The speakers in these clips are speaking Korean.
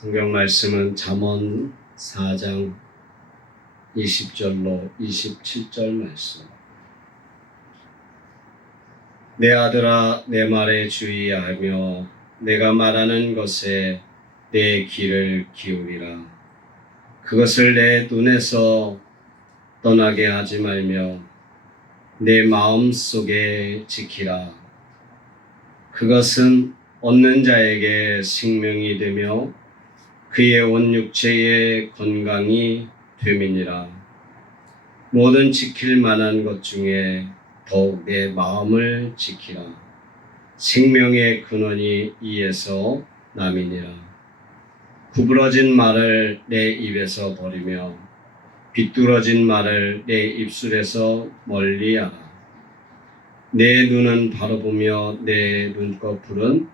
성경 말씀은 잠언 4장 20절로 27절 말씀. 내 아들아, 내 말에 주의하며 내가 말하는 것에 내 귀를 기울이라. 그것을 내 눈에서 떠나게 하지 말며 내 마음 속에 지키라. 그것은 얻는 자에게 생명이 되며 그의 온 육체의 건강이 됨이니라. 모든 지킬 만한 것 중에 더욱 내 마음을 지키라. 생명의 근원이 이에서 남이니라. 구부러진 말을 내 입에서 버리며 비뚤어진 말을 내 입술에서 멀리하라. 내 눈은 바로 보며 내 눈꺼풀은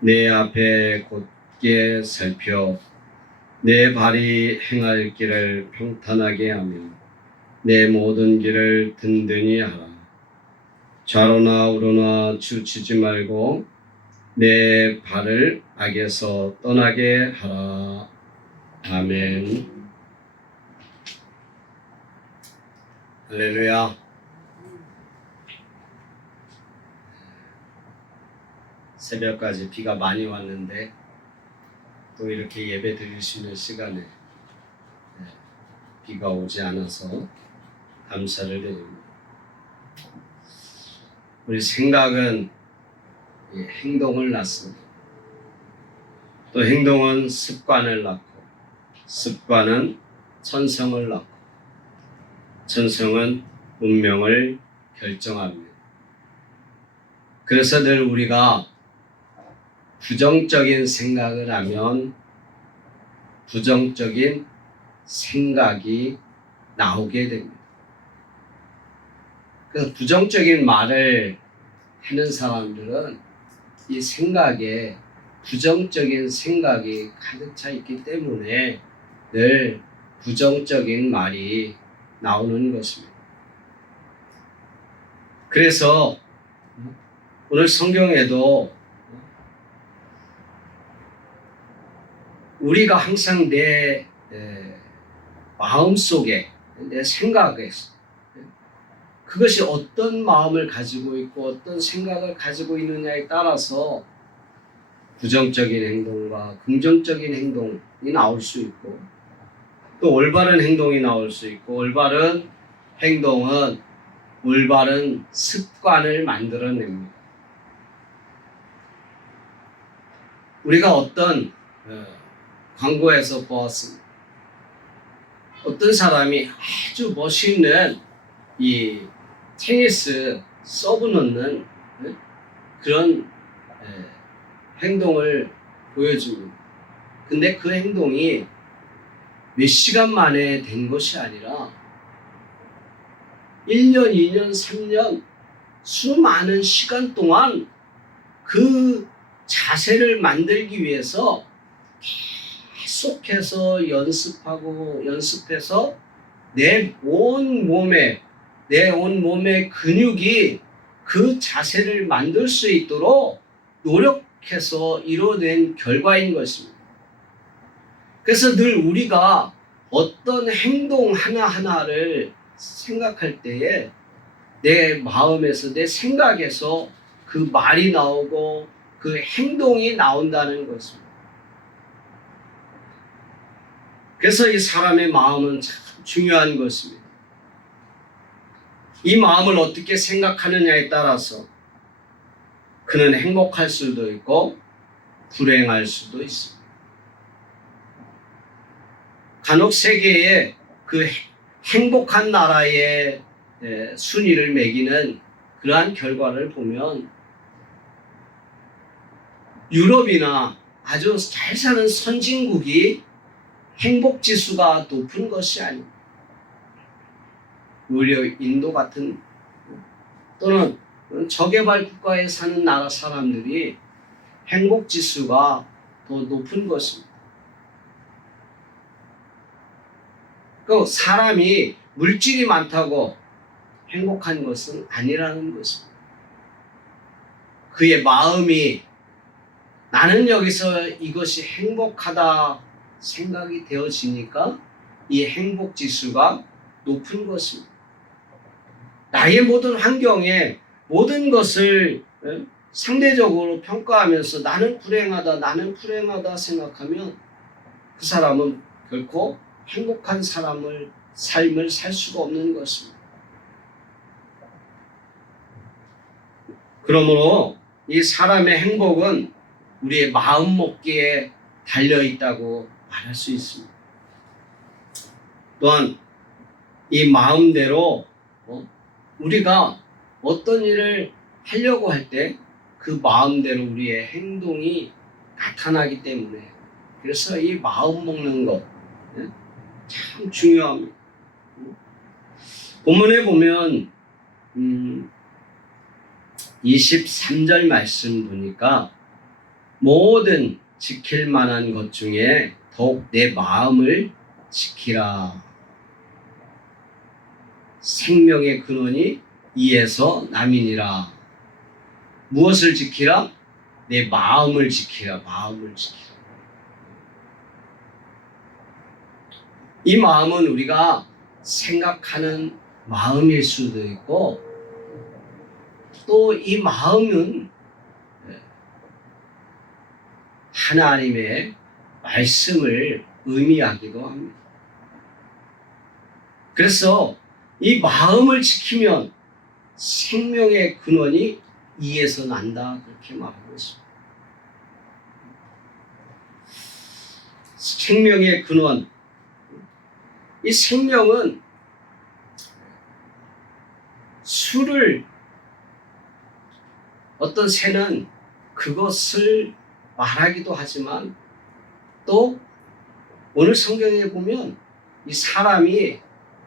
내 앞에 곧게 살펴 내 발이 행할 길을 평탄하게 하며 내 모든 길을 든든히 하라. 좌로나 우로나 치우치지 말고 내 발을 악에서 떠나게 하라. 아멘. 할렐루야. 새벽까지 비가 많이 왔는데 또 이렇게 예배 드릴 수 있는 시간에 비가 오지 않아서 감사를 드립니다. 우리 생각은 행동을 낳습니다. 또 행동은 습관을 낳고 습관은 천성을 낳고 천성은 운명을 결정합니다. 그래서 늘 우리가 부정적인 생각을 하면 부정적인 생각이 나오게 됩니다. 그래서 부정적인 말을 하는 사람들은 이 생각에 부정적인 생각이 가득 차 있기 때문에 늘 부정적인 말이 나오는 것입니다. 그래서 오늘 성경에도 우리가 항상 내 마음속에 내 생각에서 그것이 어떤 마음을 가지고 있고 어떤 생각을 가지고 있느냐에 따라서 부정적인 행동과 긍정적인 행동이 나올 수 있고 또 올바른 행동이 나올 수 있고 올바른 행동은 올바른 습관을 만들어냅니다. 우리가 어떤 광고에서 보았습니다. 어떤 사람이 아주 멋있는 이 테니스 서브 넣는 그런 행동을 보여줍니다. 근데 그 행동이 몇 시간 만에 된 것이 아니라 1년, 2년, 3년 수많은 시간 동안 그 자세를 만들기 위해서 계속해서 연습해서 내 온 몸의 근육이 그 자세를 만들 수 있도록 노력해서 이뤄낸 결과인 것입니다. 그래서 늘 우리가 어떤 행동 하나하나를 생각할 때에 내 마음에서 내 생각에서 그 말이 나오고 그 행동이 나온다는 것입니다. 그래서 이 사람의 마음은 참 중요한 것입니다. 이 마음을 어떻게 생각하느냐에 따라서 그는 행복할 수도 있고 불행할 수도 있습니다. 간혹 세계의 그 행복한 나라의 순위를 매기는 그러한 결과를 보면 유럽이나 아주 잘 사는 선진국이 행복지수가 높은 것이 아닙니다. 오히려 인도 같은 또는 저개발 국가에 사는 나라 사람들이 행복지수가 더 높은 것입니다. 그 사람이 물질이 많다고 행복한 것은 아니라는 것입니다. 그의 마음이 나는 여기서 이것이 행복하다 생각이 되어지니까 이 행복 지수가 높은 것입니다. 나의 모든 환경에 모든 것을 상대적으로 평가하면서 나는 불행하다 생각하면 그 사람은 결코 행복한 삶을 살 수가 없는 것입니다. 그러므로 이 사람의 행복은 우리의 마음 먹기에 달려 있다고 말할 수 있습니다. 또한 이 마음대로 우리가 어떤 일을 하려고 할 때 그 마음대로 우리의 행동이 나타나기 때문에 그래서 이 마음 먹는 것 참 중요합니다. 본문에 보면 23절 말씀 보니까 모든 지킬 만한 것 중에 더욱 내 마음을 지키라. 생명의 근원이 이에서 남이니라. 무엇을 지키라? 내 마음을 지키라. 마음을 지키라. 이 마음은 우리가 생각하는 마음일 수도 있고 또 이 마음은 하나님의 말씀을 의미하기도 합니다. 그래서 이 마음을 지키면 생명의 근원이 이에서 난다 그렇게 말하고 있습니다. 생명의 근원, 이 생명은 수를 어떤 새는 그것을 말하기도 하지만 또 오늘 성경에 보면 이 사람이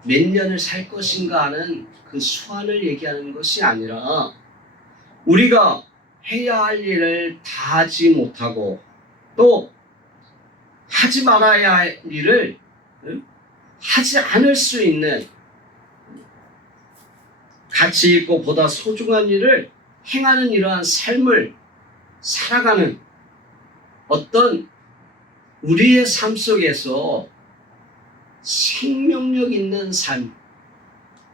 몇 년을 살 것인가 하는 그 수완을 얘기하는 것이 아니라 우리가 해야 할 일을 다 하지 못하고 또 하지 말아야 할 일을 하지 않을 수 있는 가치 있고 보다 소중한 일을 행하는 이러한 삶을 살아가는 어떤 우리의 삶 속에서 생명력 있는 삶,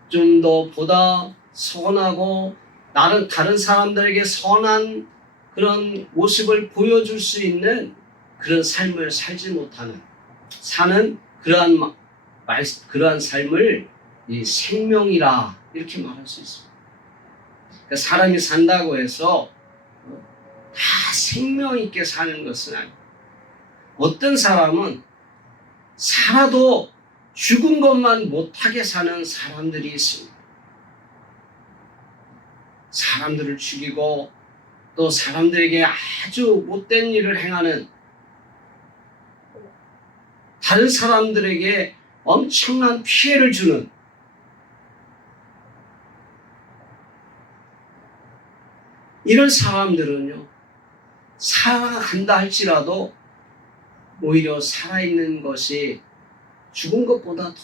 좀 더 보다 선하고 다른 사람들에게 선한 그런 모습을 보여줄 수 있는 그런 삶을 살지 못하는 사는 그러한 삶을 이 생명이라 이렇게 말할 수 있습니다. 그러니까 사람이 산다고 해서 다 생명 있게 사는 것은 아니에요. 어떤 사람은 살아도 죽은 것만 못하게 사는 사람들이 있습니다. 사람들을 죽이고 또 사람들에게 아주 못된 일을 행하는 다른 사람들에게 엄청난 피해를 주는 이런 사람들은요, 살아간다 할지라도 오히려 살아있는 것이 죽은 것보다 더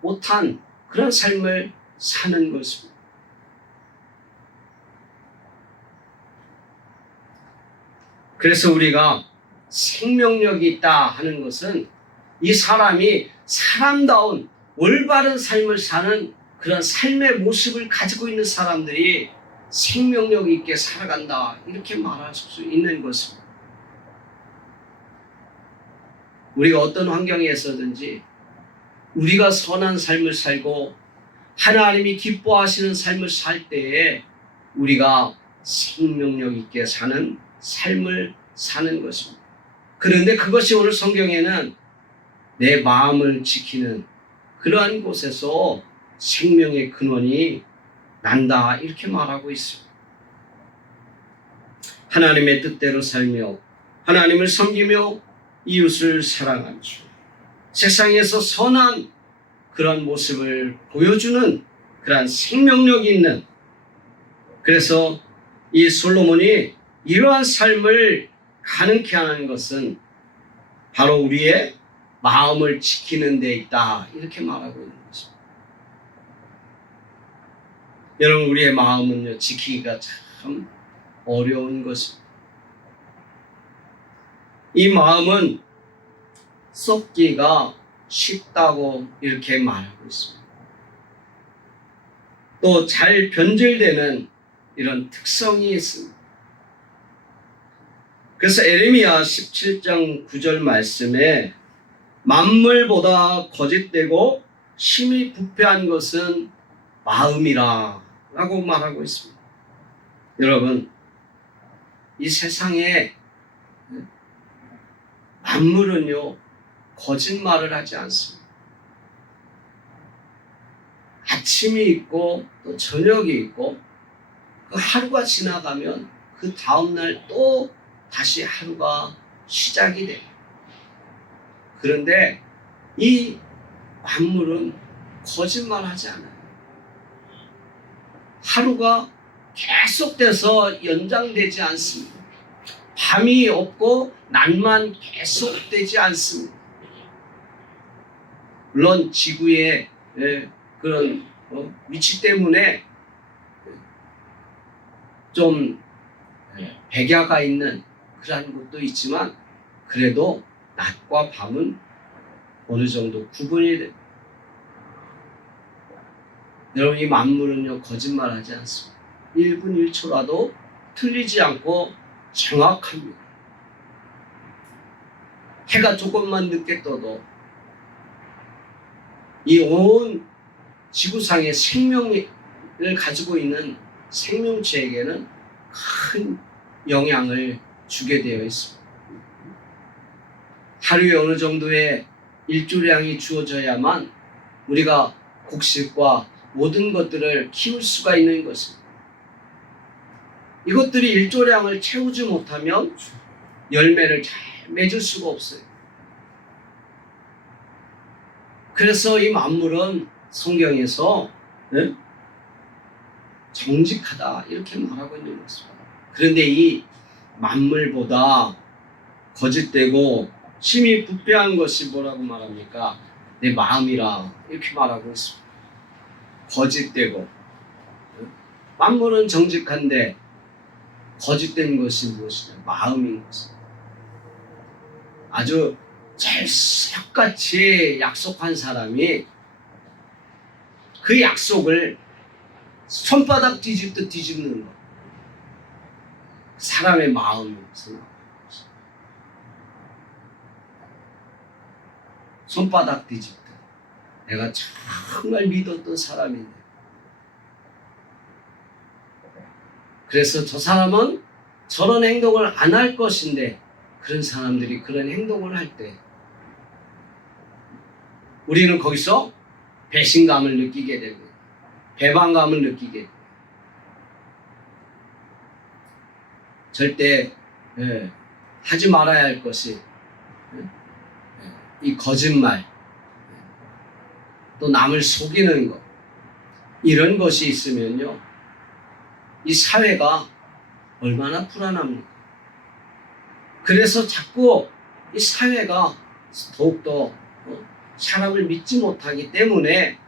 못한 그런 삶을 사는 것입니다. 그래서 우리가 생명력이 있다 하는 것은 이 사람이 사람다운 올바른 삶을 사는 그런 삶의 모습을 가지고 있는 사람들이 생명력 있게 살아간다 이렇게 말할 수 있는 것입니다. 우리가 어떤 환경에서든지 우리가 선한 삶을 살고 하나님이 기뻐하시는 삶을 살 때에 우리가 생명력 있게 사는 삶을 사는 것입니다. 그런데 그것이 오늘 성경에는 내 마음을 지키는 그러한 곳에서 생명의 근원이 난다 이렇게 말하고 있습니다. 하나님의 뜻대로 살며 하나님을 섬기며 이웃을 사랑하며 세상에서 선한 그런 모습을 보여주는 그러한 생명력 있는, 그래서 이 솔로몬이 이러한 삶을 가능케 하는 것은 바로 우리의 마음을 지키는 데 있다 이렇게 말하고 있는 것입니다. 여러분, 우리의 마음은요, 지키기가 참 어려운 것입니다. 이 마음은 썩기가 쉽다고 이렇게 말하고 있습니다. 또 잘 변질되는 이런 특성이 있습니다. 그래서 에레미야 17장 9절 말씀에 만물보다 거짓되고 심히 부패한 것은 마음이라 라고 말하고 있습니다. 여러분, 이 세상에 만물은요 거짓말을 하지 않습니다. 아침이 있고 또 저녁이 있고 그 하루가 지나가면 그 다음날 또 다시 하루가 시작이 돼요. 그런데 이 만물은 거짓말하지 않아요. 하루가 계속돼서 연장되지 않습니다. 밤이 없고 낮만 계속되지 않습니다. 물론 지구의 그런 위치 때문에 좀 백야가 있는 그런 것도 있지만 그래도 낮과 밤은 어느 정도 구분이 됩니다. 여러분, 이 만물은요 거짓말하지 않습니다. 1분 1초라도 틀리지 않고 정확합니다. 해가 조금만 늦게 떠도 이 온 지구상의 생명을 가지고 있는 생명체에게는 큰 영향을 주게 되어 있습니다. 하루에 어느 정도의 일조량이 주어져야만 우리가 곡식과 모든 것들을 키울 수가 있는 것입니다. 이것들이 일조량을 채우지 못하면 열매를 잘 맺을 수가 없어요. 그래서 이 만물은 성경에서 정직하다 이렇게 말하고 있는 것입니다. 그런데 이 만물보다 거짓되고 심히 부패한 것이 뭐라고 말합니까? 내 마음이라 이렇게 말하고 있습니다. 거짓되고 만물은 정직한데 거짓된 것이 무엇이냐? 마음인 것입니다. 아주 찰떡같이 약속한 사람이 그 약속을 손바닥 뒤집듯 뒤집는 것. 사람의 마음이었어요. 손바닥 뒤집듯. 내가 정말 믿었던 사람인데. 그래서 저 사람은 저런 행동을 안 할 것인데 그런 사람들이 그런 행동을 할 때 우리는 거기서 배신감을 느끼게 됩니다. 배반감을 느끼게 됩니다. 절대 하지 말아야 할 것이 이 거짓말, 또 남을 속이는 것, 이런 것이 있으면요 이 사회가 얼마나 불안합니까? 그래서 자꾸 이 사회가 더욱더 사람을 믿지 못하기 때문에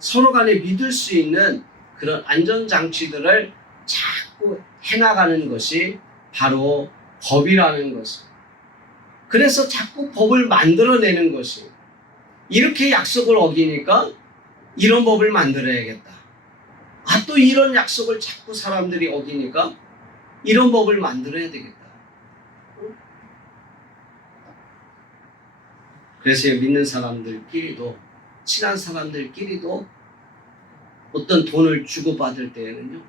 서로 간에 믿을 수 있는 그런 안전장치들을 자꾸 해나가는 것이 바로 법이라는 것입니다. 그래서 자꾸 법을 만들어내는 것이, 이렇게 약속을 어기니까 이런 법을 만들어야겠다. 또 이런 약속을 자꾸 사람들이 어기니까 이런 법을 만들어야 되겠다. 그래서 믿는 사람들끼리도, 친한 사람들끼리도 어떤 돈을 주고받을 때에는요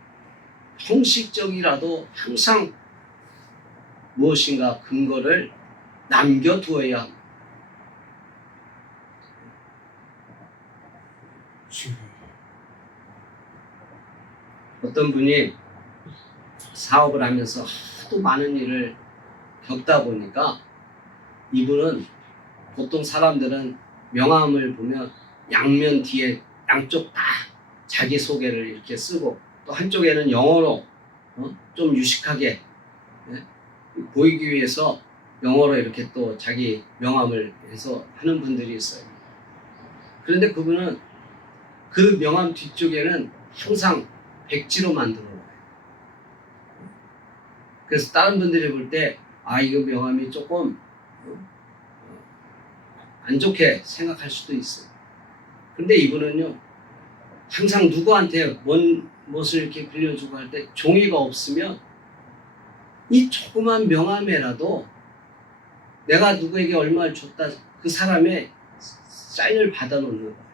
형식적이라도 항상 무엇인가 근거를 남겨두어야 합니다. 어떤 분이 사업을 하면서 하도 많은 일을 겪다 보니까 이분은, 보통 사람들은 명함을 보면 양면 뒤에 양쪽 다 자기소개를 이렇게 쓰고 또 한쪽에는 영어로 좀 유식하게 보이기 위해서 영어로 이렇게 또 자기 명함을 해서 하는 분들이 있어요. 그런데 그분은 그 명함 뒤쪽에는 항상 백지로 만들어 놔요. 그래서 다른 분들이 볼 때 이거 명함이 조금 안 좋게 생각할 수도 있어요. 근데 이분은요, 항상 누구한테 뭔 무엇을 이렇게 빌려주고 할 때 종이가 없으면 이 조그만 명함에라도 내가 누구에게 얼마를 줬다 그 사람의 사인을 받아 놓는 거예요.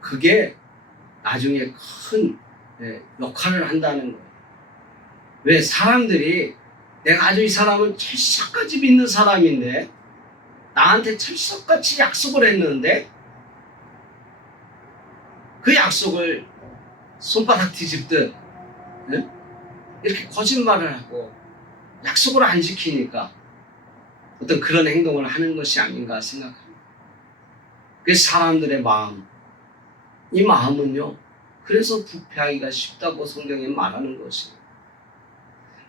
그게 나중에 큰 역할을 한다는 거예요. 왜 사람들이 내가 아주 이 사람은 철석같이 믿는 사람인데 나한테 철석같이 약속을 했는데 그 약속을 손바닥 뒤집듯 이렇게 거짓말을 하고 약속을 안 지키니까 어떤 그런 행동을 하는 것이 아닌가 생각합니다. 그 사람들의 마음, 이 마음은요, 그래서 부패하기가 쉽다고 성경에 말하는 것이에요.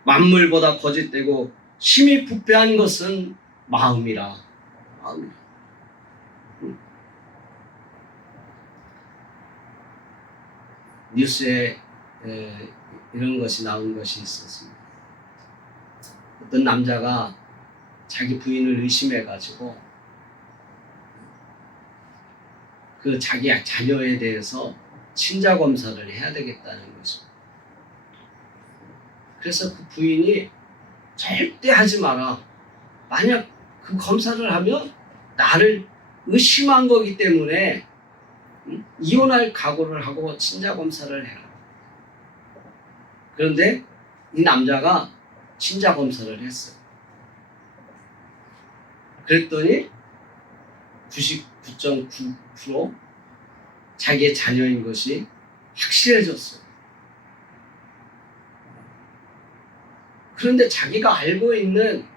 만물보다 거짓되고 심히 부패한 것은 마음이라. 마음이라. 뉴스에 이런 것이 나온 것이 있었습니다. 어떤 남자가 자기 부인을 의심해가지고 그 자기 자녀에 대해서 친자 검사를 해야 되겠다는 것입니다. 그래서 그 부인이 절대 하지 마라. 만약 그 검사를 하면 나를 의심한 거기 때문에 이혼할 각오를 하고 친자 검사를 해라. 그런데 이 남자가 친자 검사를 했어요. 그랬더니 99.9% 자기의 자녀인 것이 확실해졌어요. 그런데 자기가 알고 있는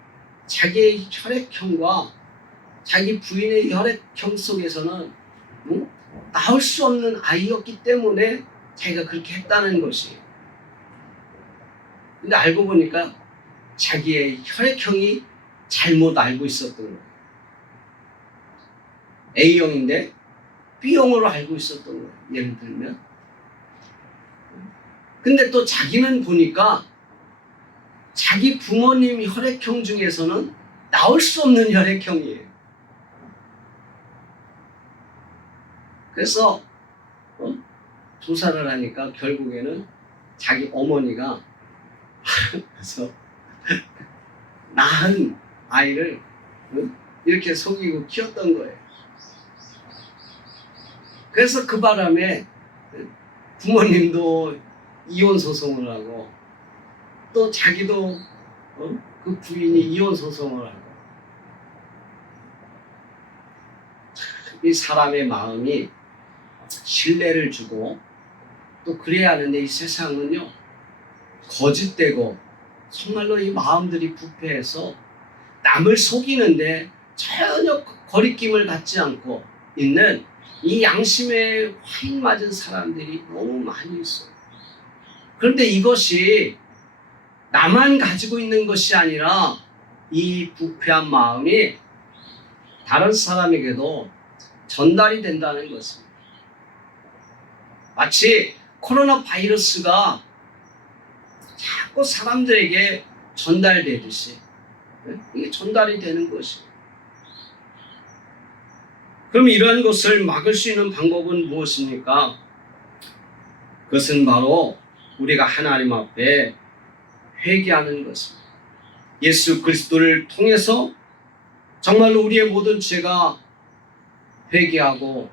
자기의 혈액형과 자기 부인의 혈액형 속에서는 나올 수 없는 아이였기 때문에 자기가 그렇게 했다는 것이에요. 근데 알고 보니까 자기의 혈액형이 잘못 알고 있었던 거예요. A형인데 B형으로 알고 있었던 거예요. 예를 들면. 근데 또 자기는 보니까 자기 부모님 혈액형 중에서는 나올 수 없는 혈액형이에요. 그래서 조사를 하니까 결국에는 자기 어머니가 그래서 낳은 아이를 이렇게 속이고 키웠던 거예요. 그래서 그 바람에 부모님도 이혼 소송을 하고 또 자기도 그 부인이 이혼 소송을 하고 이 사람의 마음이 신뢰를 주고 또 그래야 하는데 이 세상은요 거짓되고 정말로 이 마음들이 부패해서 남을 속이는데 전혀 거리낌을 갖지 않고 있는 이 양심에 화인 맞은 사람들이 너무 많이 있어요. 그런데 이것이 나만 가지고 있는 것이 아니라 이 부패한 마음이 다른 사람에게도 전달이 된다는 것입니다. 마치 코로나 바이러스가 자꾸 사람들에게 전달되듯이 이게 전달이 되는 것이에요. 그럼 이러한 것을 막을 수 있는 방법은 무엇입니까? 그것은 바로 우리가 하나님 앞에 회개하는 것입니다. 예수 그리스도를 통해서 정말로 우리의 모든 죄가 회개하고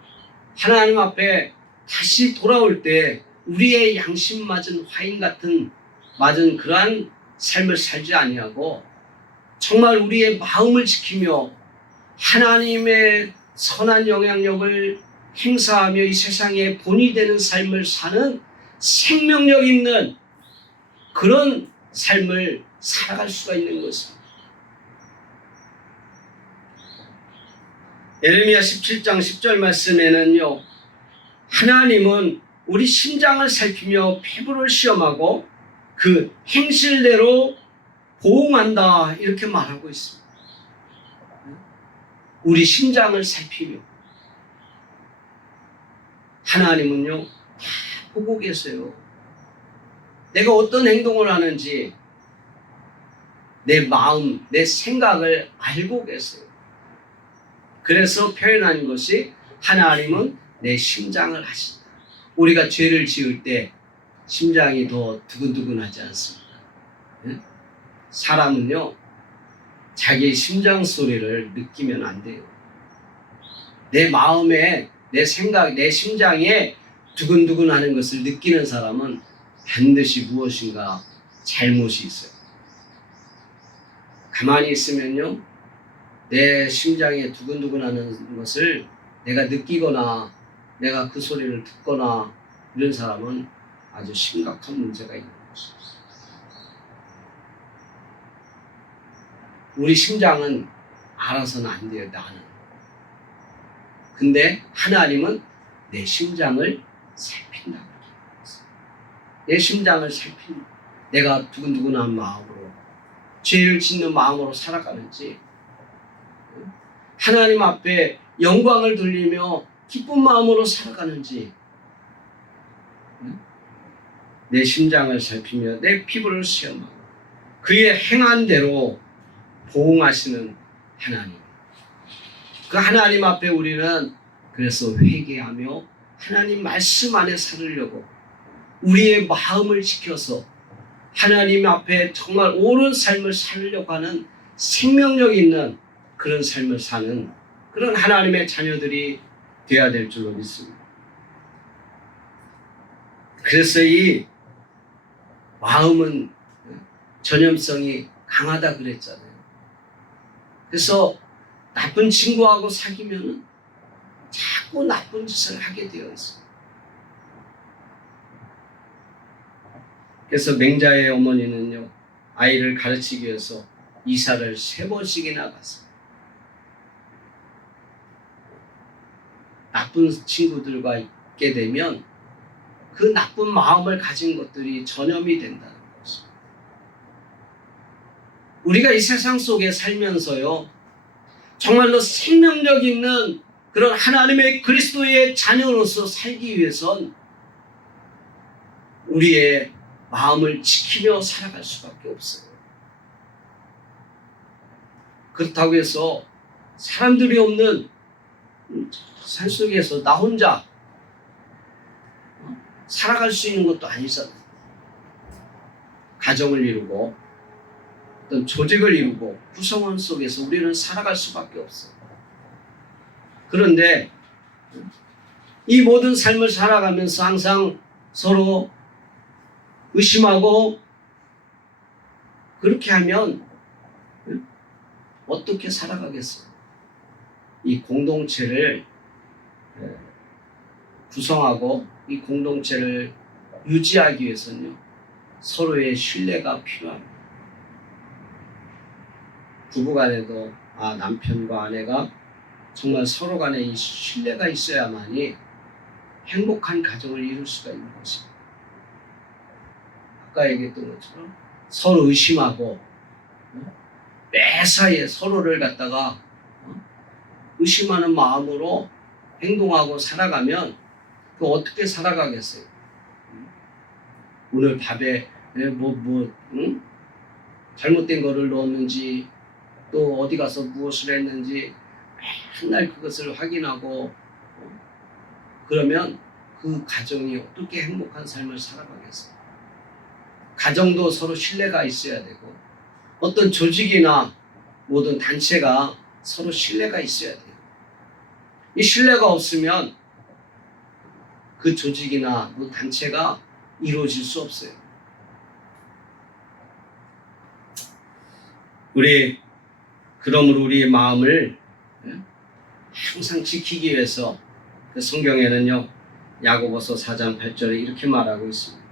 하나님 앞에 다시 돌아올 때 우리의 양심 맞은 화인 같은 맞은 그러한 삶을 살지 아니하고 정말 우리의 마음을 지키며 하나님의 선한 영향력을 행사하며 이 세상에 본이 되는 삶을 사는 생명력 있는 그런 삶을 살아갈 수가 있는 것입니다. 예레미야 17장 10절 말씀에는요, 하나님은 우리 심장을 살피며 피부를 시험하고 그 행실대로 보응한다 이렇게 말하고 있습니다. 우리 심장을 살피며 하나님은요 다 보고 계세요. 내가 어떤 행동을 하는지 내 마음, 내 생각을 알고 계세요. 그래서 표현한 것이 하나님은 내 심장을 아신다. 우리가 죄를 지을 때 심장이 더 두근두근하지 않습니다. 사람은요, 자기 심장 소리를 느끼면 안 돼요. 내 마음에, 내 생각, 내 심장에 두근두근하는 것을 느끼는 사람은 반드시 무엇인가 잘못이 있어요. 가만히 있으면요, 내 심장에 두근두근하는 것을 내가 느끼거나 내가 그 소리를 듣거나 이런 사람은 아주 심각한 문제가 있는 것입니다. 우리 심장은 알아서는 안 돼요, 나는. 근데 하나님은 내 심장을 살핀다고 얘기했어요. 내 심장을 살핀다. 내가 두근두근한 마음으로, 죄를 짓는 마음으로 살아가는지, 하나님 앞에 영광을 돌리며 기쁜 마음으로 살아가는지, 내 심장을 살피며 내 피부를 시험하고 그의 행한 대로 보응하시는 하나님. 그 하나님 앞에 우리는 그래서 회개하며 하나님 말씀 안에 살으려고 우리의 마음을 지켜서 하나님 앞에 정말 옳은 삶을 살려고 하는 생명력 있는 그런 삶을 사는 그런 하나님의 자녀들이 되어야 될 줄로 믿습니다. 그래서 이 마음은 전염성이 강하다 그랬잖아요. 그래서 나쁜 친구하고 사귀면은 자꾸 나쁜 짓을 하게 되어 있어요. 그래서 맹자의 어머니는요, 아이를 가르치기 위해서 이사를 3번씩이나 갔어요. 나쁜 친구들과 있게 되면 그 나쁜 마음을 가진 것들이 전염이 된다는 것이죠. 우리가 이 세상 속에 살면서요, 정말로 생명력 있는 그런 하나님의 그리스도의 자녀로서 살기 위해선 우리의 마음을 지키며 살아갈 수밖에 없어요. 그렇다고 해서 사람들이 없는 산속에서 나 혼자 살아갈 수 있는 것도 아니잖아요. 가정을 이루고 어떤 조직을 이루고 구성원 속에서 우리는 살아갈 수밖에 없어요. 그런데 이 모든 삶을 살아가면서 항상 서로 의심하고 그렇게 하면 어떻게 살아가겠어요? 이 공동체를 구성하고 이 공동체를 유지하기 위해서는요, 서로의 신뢰가 필요합니다. 부부간에도 남편과 아내가 정말 서로 간에 이 신뢰가 있어야만이 행복한 가정을 이룰 수가 있는 것입니다. 아까 얘기했던 것처럼 서로 의심하고 매사에 서로를 갖다가 의심하는 마음으로 행동하고 살아가면 그 어떻게 살아가겠어요? 오늘 밥에 잘못된 거를 넣었는지 또 어디 가서 무엇을 했는지 맨날 그것을 확인하고 그러면 그 가정이 어떻게 행복한 삶을 살아가겠어요? 가정도 서로 신뢰가 있어야 되고 어떤 조직이나 모든 단체가 서로 신뢰가 있어야 돼요. 이 신뢰가 없으면 그 조직이나 그 단체가 이루어질 수 없어요. 그러므로 우리의 마음을 항상 지키기 위해서 그 성경에는요, 야고보서 4장 8절에 이렇게 말하고 있습니다.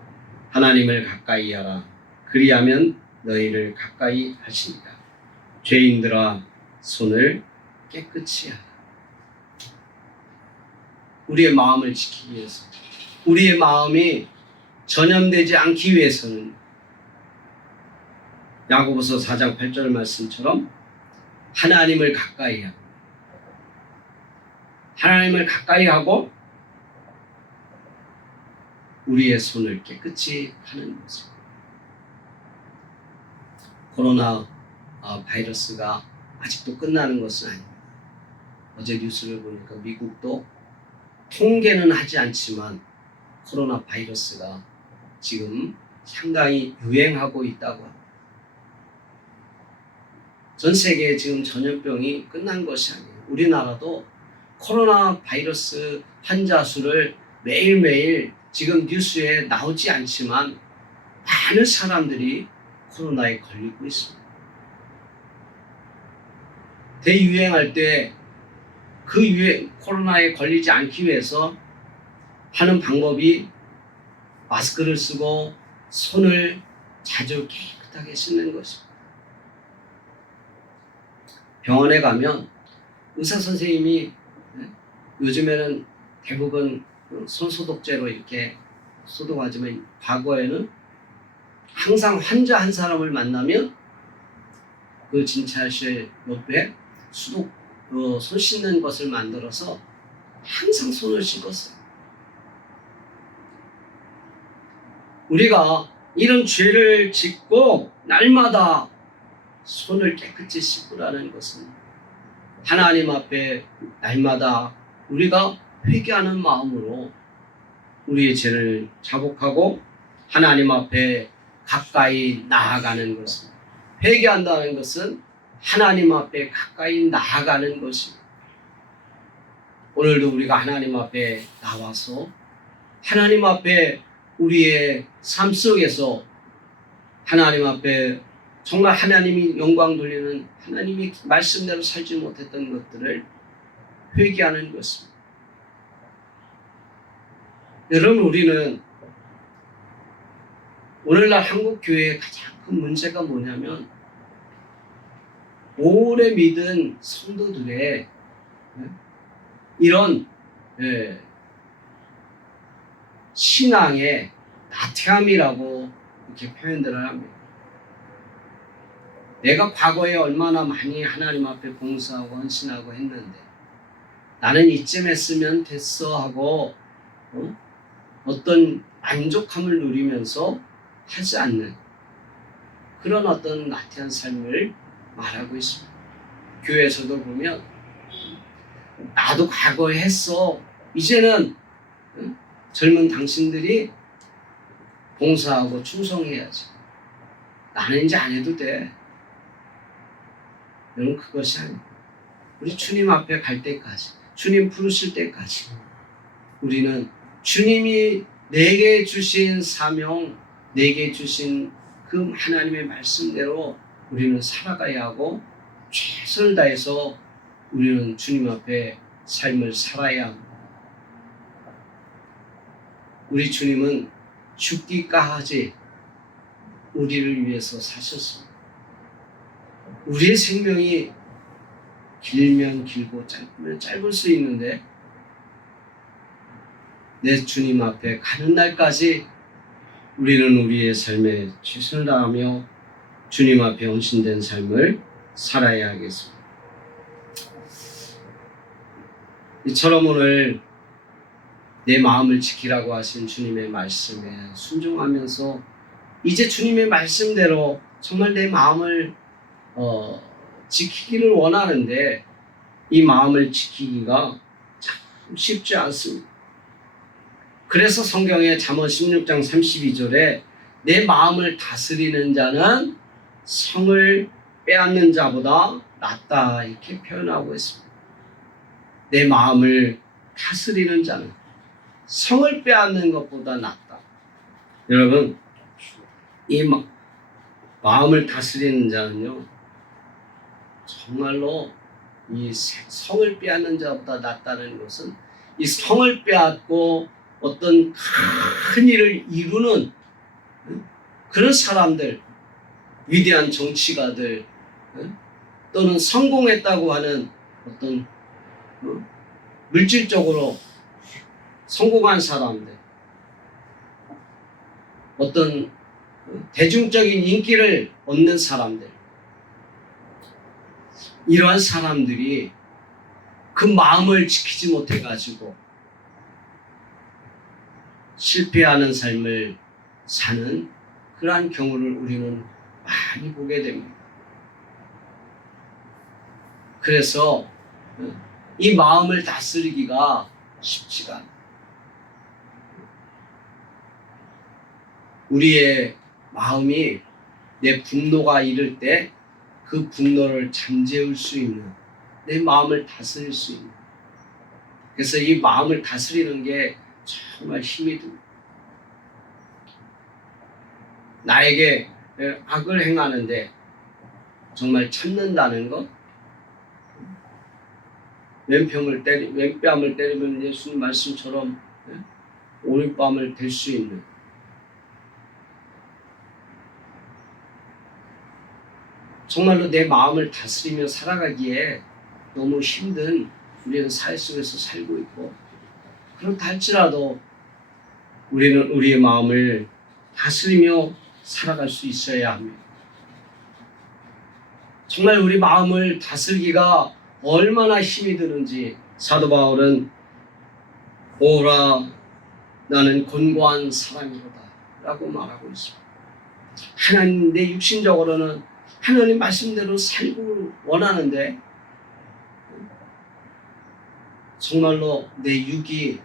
하나님을 가까이 하라. 그리하면 너희를 가까이 하시니까. 죄인들아 손을 깨끗이 하라. 우리의 마음을 지키기 위해서, 우리의 마음이 전염되지 않기 위해서는 야고보서 4장 8절 말씀처럼 하나님을 가까이 하고, 하나님을 가까이 하고 우리의 손을 깨끗이 하는 것입니다. 코로나 바이러스가 아직도 끝나는 것은 아닙니다. 어제 뉴스를 보니까 미국도 통계는 하지 않지만 코로나 바이러스가 지금 상당히 유행하고 있다고 합니다. 전 세계에 지금 전염병이 끝난 것이 아니에요. 우리나라도 코로나 바이러스 환자 수를 매일매일 지금 뉴스에 나오지 않지만 많은 사람들이 코로나에 걸리고 있습니다. 대유행할 때 그 코로나에 걸리지 않기 위해서 하는 방법이 마스크를 쓰고 손을 자주 깨끗하게 씻는 것입니다. 병원에 가면 의사 선생님이 요즘에는 대부분 손소독제로 이렇게 소독하지만 과거에는 항상 환자 한 사람을 만나면 그 진찰실 옆에 손 씻는 것을 만들어서 항상 손을 씻었어요. 우리가 이런 죄를 짓고 날마다 손을 깨끗이 씻으라는 것은 하나님 앞에 날마다 우리가 회개하는 마음으로 우리의 죄를 자복하고 하나님 앞에 가까이 나아가는 것입니다. 회개한다는 것은 하나님 앞에 가까이 나아가는 것입니다. 오늘도 우리가 하나님 앞에 나와서 하나님 앞에 우리의 삶 속에서 하나님 앞에 정말 하나님이 영광 돌리는 하나님이 말씀대로 살지 못했던 것들을 회개하는 것입니다. 여러분, 우리는 오늘날 한국 교회의 가장 큰 문제가 뭐냐면 오래 믿은 성도들의 이런 신앙의 나태함이라고 이렇게 표현들을 합니다. 내가 과거에 얼마나 많이 하나님 앞에 봉사하고 헌신하고 했는데 나는 이쯤 했으면 됐어 하고 어떤 만족함을 누리면서 하지 않는 그런 어떤 나태한 삶을 말하고 있습니다. 교회에서도 보면 나도 과거에 했어. 이제는 젊은 당신들이 봉사하고 충성해야지. 나는 이제 안 해도 돼. 여러분, 그것이 아니에요. 우리 주님 앞에 갈 때까지, 주님 부르실 때까지 우리는 주님이 내게 주신 사명, 내게 주신 그 하나님의 말씀대로 우리는 살아가야 하고 최선을 다해서 우리는 주님 앞에 삶을 살아야 합니다. 우리 주님은 죽기까지 우리를 위해서 사셨습니다. 우리의 생명이 길면 길고 짧으면 짧을 수 있는데 내 주님 앞에 가는 날까지 우리는 우리의 삶에 최선을 다하며 주님 앞에 헌신된 삶을 살아야 하겠습니다. 이처럼 오늘 내 마음을 지키라고 하신 주님의 말씀에 순종하면서 이제 주님의 말씀대로 정말 내 마음을 지키기를 원하는데 이 마음을 지키기가 참 쉽지 않습니다. 그래서 성경에 잠언 16장 32절에 내 마음을 다스리는 자는 성을 빼앗는 자보다 낫다 이렇게 표현하고 있습니다. 내 마음을 다스리는 자는 성을 빼앗는 것보다 낫다. 여러분, 이 마음을 다스리는 자는요 정말로 이 성을 빼앗는 자보다 낫다는 것은 이 성을 빼앗고 어떤 큰 일을 이루는 그런 사람들, 위대한 정치가들 또는 성공했다고 하는 어떤 물질적으로 성공한 사람들, 어떤 대중적인 인기를 얻는 사람들, 이러한 사람들이 그 마음을 지키지 못해가지고 실패하는 삶을 사는 그러한 경우를 우리는 많이 보게 됩니다. 그래서 이 마음을 다스리기가 쉽지가 않아요. 우리의 마음이 내 분노가 이를 때 그 분노를 잠재울 수 있는, 내 마음을 다스릴 수 있는, 그래서 이 마음을 다스리는 게 정말 힘이 듭니다. 나에게 악을 행하는데 정말 참는다는 것, 왼뺨을 때리면 예수님 말씀처럼 오른뺨을 댈 수 있는, 정말로 내 마음을 다스리며 살아가기에 너무 힘든 우리는 사회 속에서 살고 있고, 그렇다 할지라도 우리는 우리의 마음을 다스리며 살아갈 수 있어야 합니다. 정말 우리 마음을 다스리기가 얼마나 힘이 드는지 사도 바울은 오라 나는 곤고한 사람이로다 라고 말하고 있습니다. 하나님, 내 육신적으로는 하나님 말씀대로 살고 원하는데 정말로 내 육이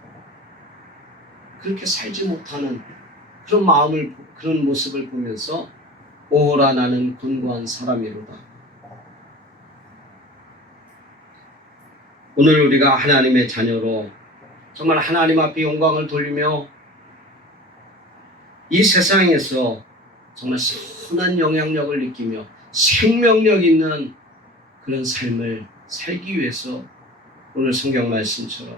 그렇게 살지 못하는 그런 모습을 보면서 오라 나는 곤고한 사람이로다. 오늘 우리가 하나님의 자녀로 정말 하나님 앞에 영광을 돌리며 이 세상에서 정말 선한 영향력을 느끼며 생명력 있는 그런 삶을 살기 위해서 오늘 성경 말씀처럼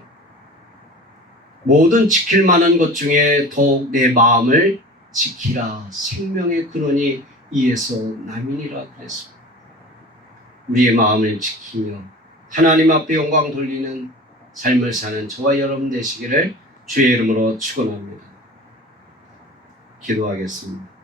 모든 지킬 만한 것 중에 더욱 내 마음을 지키라. 생명의 근원이 이에서 남이니라 그랬습니다. 우리의 마음을 지키며 하나님 앞에 영광 돌리는 삶을 사는 저와 여러분 되시기를 주의 이름으로 축원합니다. 기도하겠습니다.